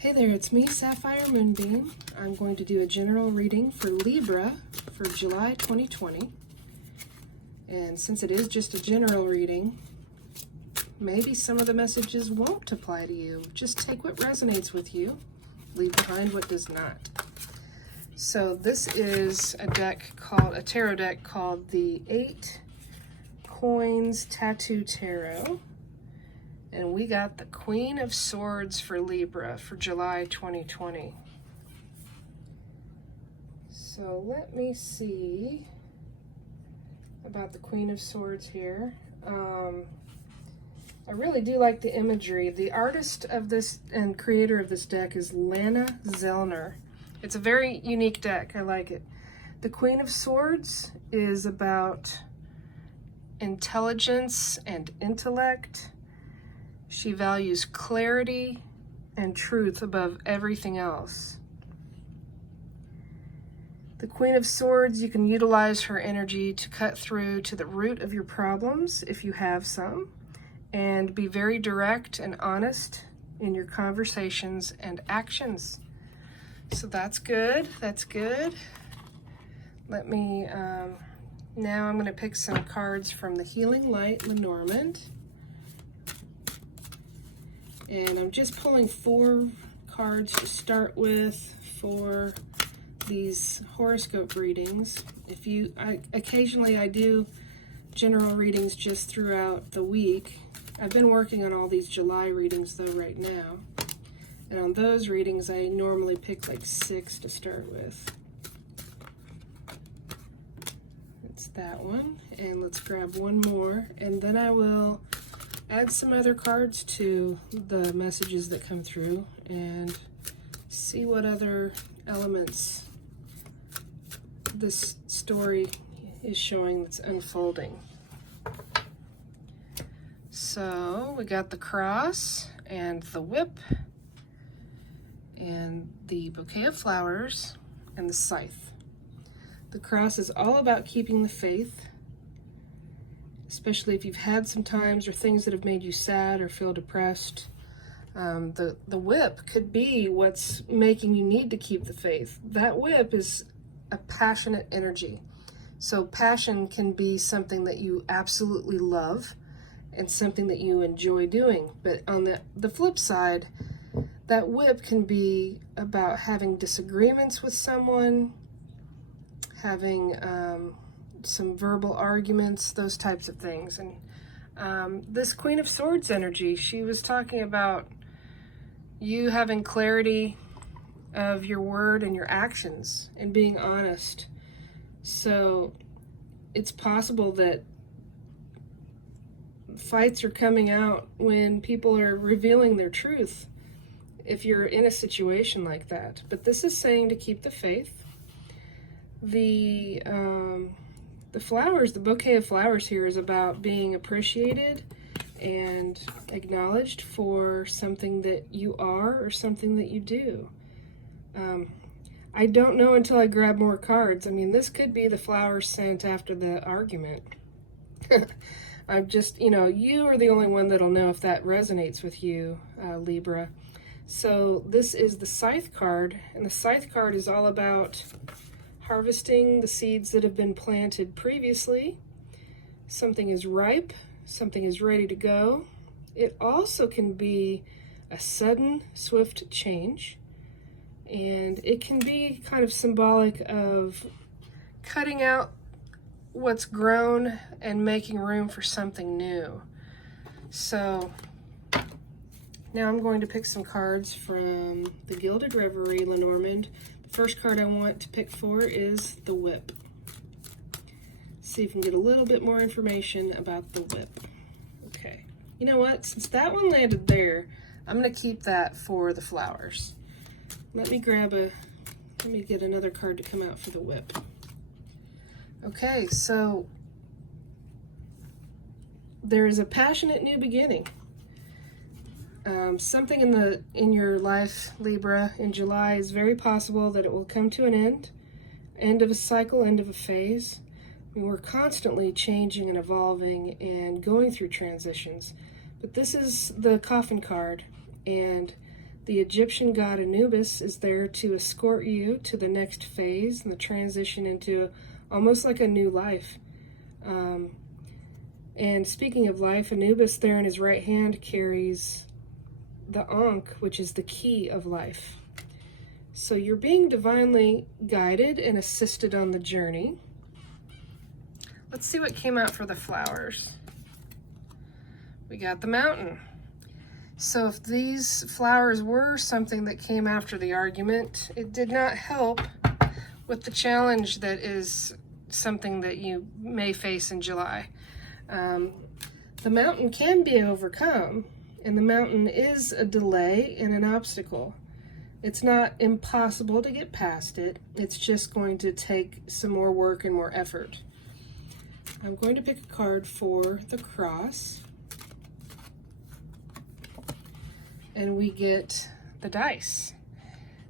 Hey there, it's me, Sapphire Moonbeam. I'm going to do a general reading for Libra for July 2020. And since it is just a general reading, maybe some of the messages won't apply to you. Just take what resonates with you, leave behind what does not. So this is a tarot deck called the 8 Coins Tattoo Tarot. And we got the Queen of Swords for Libra for July 2020. So let me see about the Queen of Swords here. I really do like the imagery. The artist of this and creator of this deck is Lana Zellner. It's a very unique deck. I like it. The Queen of Swords is about intelligence and intellect. She values clarity and truth above everything else. The Queen of Swords, you can utilize her energy to cut through to the root of your problems, if you have some, and be very direct and honest in your conversations and actions. So that's good, that's good. Let me, now I'm going to pick some cards from the Healing Light Lenormand. And I'm just pulling 4 cards to start with for these horoscope readings. Occasionally I do general readings just throughout the week. I've been working on all these July readings though right now. And on those readings I normally pick like 6 to start with. That's that one. And let's grab one more. And then I will add some other cards to the messages that come through and see what other elements this story is showing that's unfolding. So we got the cross and the whip and the bouquet of flowers and the scythe. The cross is all about keeping the faith, especially if you've had some times or things that have made you sad or feel depressed. The whip could be what's making you need to keep the faith. That whip is a passionate energy. So passion can be something that you absolutely love and something that you enjoy doing. But on the flip side, that whip can be about having disagreements with someone, having some verbal arguments, those types of things. And this Queen of Swords energy, she was talking about you having clarity of your word and your actions and being honest. So it's possible that fights are coming out when people are revealing their truth if you're in a situation like that. But this is saying to keep the faith. The flowers, the bouquet of flowers here is about being appreciated and acknowledged for something that you are or something that you do. I don't know until I grab more cards. I mean, this could be the flowers sent after the argument. I'm just, you are the only one that'll know if that resonates with you, Libra. So this is the Scythe card, and the Scythe card is all about harvesting the seeds that have been planted previously. Something is ripe, something is ready to go. It also can be a sudden, swift change, and it can be kind of symbolic of cutting out what's grown and making room for something new. So now I'm going to pick some cards from the Gilded Reverie Lenormand. The first card I want to pick for is the whip. See if we can get a little bit more information about the whip. Okay, you know what? Since that one landed there, I'm going to keep that for the flowers. Let me get another card to come out for the whip. Okay, so there is a passionate new beginning. Something in your life, Libra, in July is very possible that it will come to an end of a cycle, end of a phase. I mean, we're constantly changing and evolving and going through transitions. But this is the Coffin card, and The Egyptian god Anubis is there to escort you to the next phase and the transition into almost like a new life. And speaking of life, Anubis there in his right hand carries the Ankh, which is the key of life. So you're being divinely guided and assisted on the journey. Let's see what came out for the flowers. We got the Mountain. So if these flowers were something that came after the argument, it did not help with the challenge that is something that you may face in July. The mountain can be overcome, and the mountain is a delay and an obstacle. It's not impossible to get past it. It's just going to take some more work and more effort. I'm going to pick a card for the Cross. And we get the dice.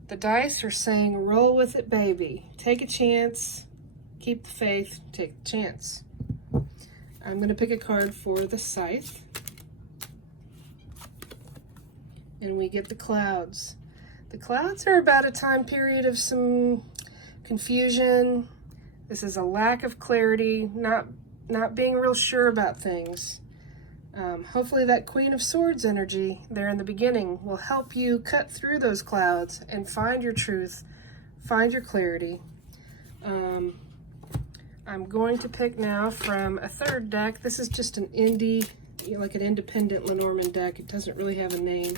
The dice are saying, roll with it, baby. Take a chance, keep the faith, take the chance. I'm going to pick a card for the Scythe. And we get the Clouds. The Clouds are about a time period of some confusion. This is a lack of clarity, not being real sure about things. Hopefully that Queen of Swords energy there in the beginning will help you cut through those clouds and find your truth, find your clarity. I'm going to pick now from a third deck. This is just an indie, like an independent Lenormand deck. It doesn't really have a name.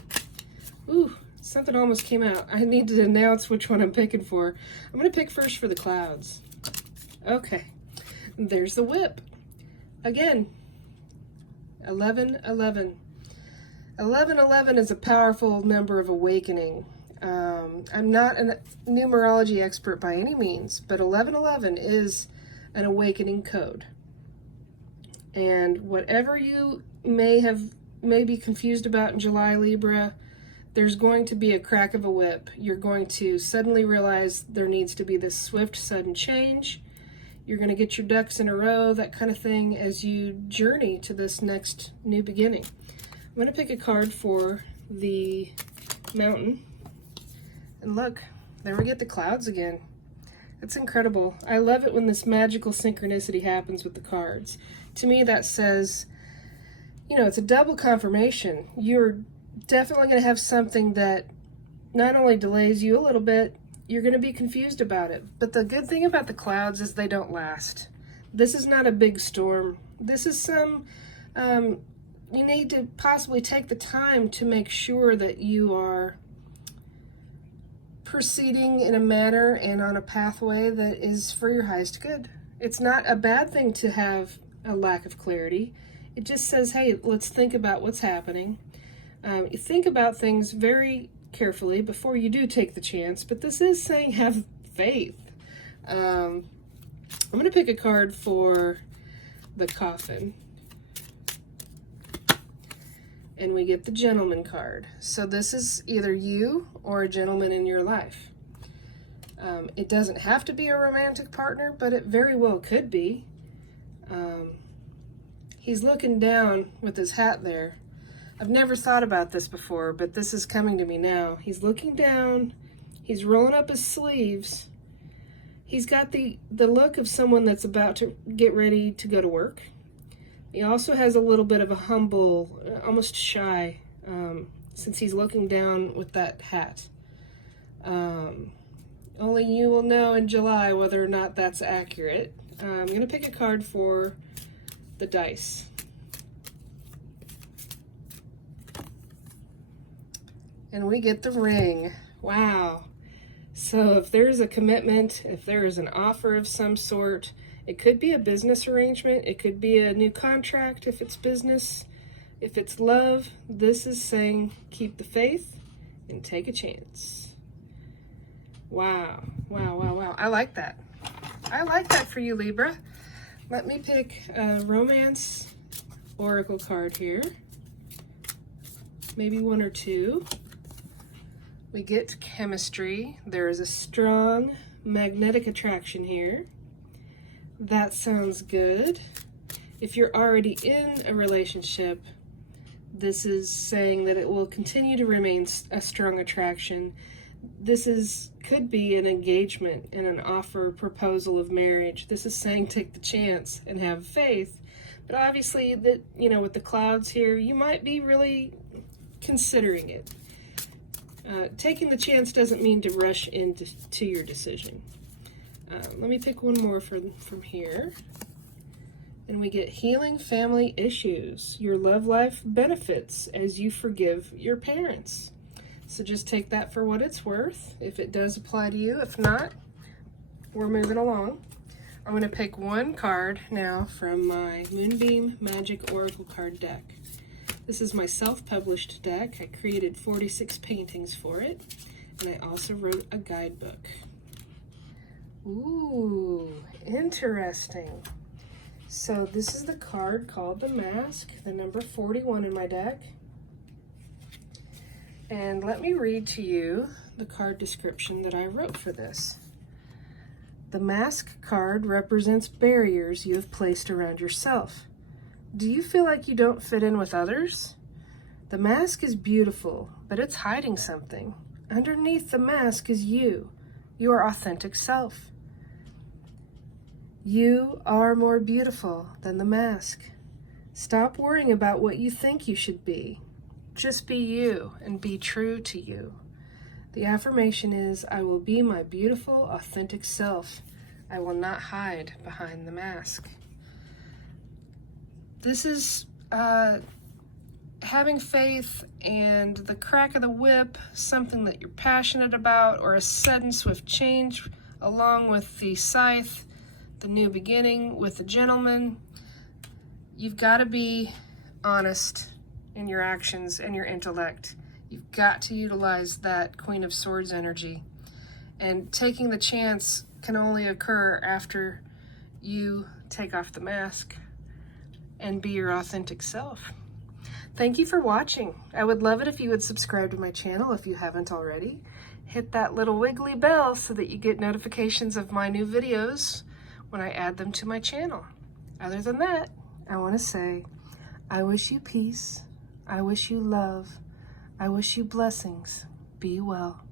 Ooh, something almost came out. I need to announce which one I'm picking for. I'm going to pick first for the Clouds. Okay, there's the Whip. Again, 11-11. 11-11 is a powerful number of awakening. I'm not a numerology expert by any means, but 11-11 is an awakening code. And whatever you may be confused about in July, Libra, there's going to be a crack of a whip. You're going to suddenly realize there needs to be this swift, sudden change. You're going to get your ducks in a row, that kind of thing, as you journey to this next new beginning. I'm going to pick a card for the Mountain. And look, there we get the Clouds again. That's incredible. I love it when this magical synchronicity happens with the cards. To me, that says, you know, it's a double confirmation. You're definitely going to have something that not only delays you a little bit, you're going to be confused about it. But the good thing about the Clouds is they don't last. This is not a big storm. This is some, you need to possibly take the time to make sure that you are proceeding in a manner and on a pathway that is for your highest good. It's not a bad thing to have a lack of clarity. It just says, hey, let's think about what's happening. You think about things very carefully before you do take the chance, but this is saying have faith. I'm going to pick a card for the Coffin. And we get the Gentleman card. So this is either you or a gentleman in your life. It doesn't have to be a romantic partner, but it very well could be. He's looking down with his hat there. I've never thought about this before, but this is coming to me now. He's looking down. He's rolling up his sleeves. He's got the look of someone that's about to get ready to go to work. He also has a little bit of a humble, almost shy, since he's looking down with that hat. Only you will know in July whether or not that's accurate. I'm going to pick a card for the dice. And we get the Ring. Wow. So if there's a commitment, if there is an offer of some sort, it could be a business arrangement, it could be a new contract if it's business, if it's love, this is saying keep the faith and take a chance. Wow, wow, wow, wow. I like that. I like that for you, Libra. Let me pick a romance oracle card here. Maybe one or two. We get chemistry. There is a strong magnetic attraction here. That sounds good. If you're already in a relationship, This is saying that it will continue to remain a strong attraction. This could be an engagement and an offer proposal of marriage. This is saying take the chance and have faith. But obviously, that, you know, with the clouds here, you might be really considering it. Taking the chance doesn't mean to rush into your decision. Let me pick one more from here. And we get healing family issues. Your love life benefits as you forgive your parents. So just take that for what it's worth, if it does apply to you. If not, we're moving along. I'm going to pick one card now from my Moonbeam Magick Oracle card deck. This is my self-published deck. I created 46 paintings for it, and I also wrote a guidebook. Ooh, interesting. So this is the card called the Mask, the number 41 in my deck. And let me read to you the card description that I wrote for this. The Mask card represents barriers you have placed around yourself. Do you feel like you don't fit in with others? The mask is beautiful, but it's hiding something. Underneath the mask is you, your authentic self. You are more beautiful than the mask. Stop worrying about what you think you should be. Just be you and be true to you. The affirmation is, I will be my beautiful, authentic self. I will not hide behind the mask. This is having faith and the crack of the whip, something that you're passionate about, or a sudden swift change, along with the scythe, the new beginning with the gentleman. You've got to be honest in your actions and your intellect. You've got to utilize that Queen of Swords energy. And taking the chance can only occur after you take off the mask and be your authentic self. Thank you for watching. I would love it if you would subscribe to my channel if you haven't already. Hit that little wiggly bell so that you get notifications of my new videos when I add them to my channel. Other than that, I want to say, I wish you peace. I wish you love. I wish you blessings. Be well.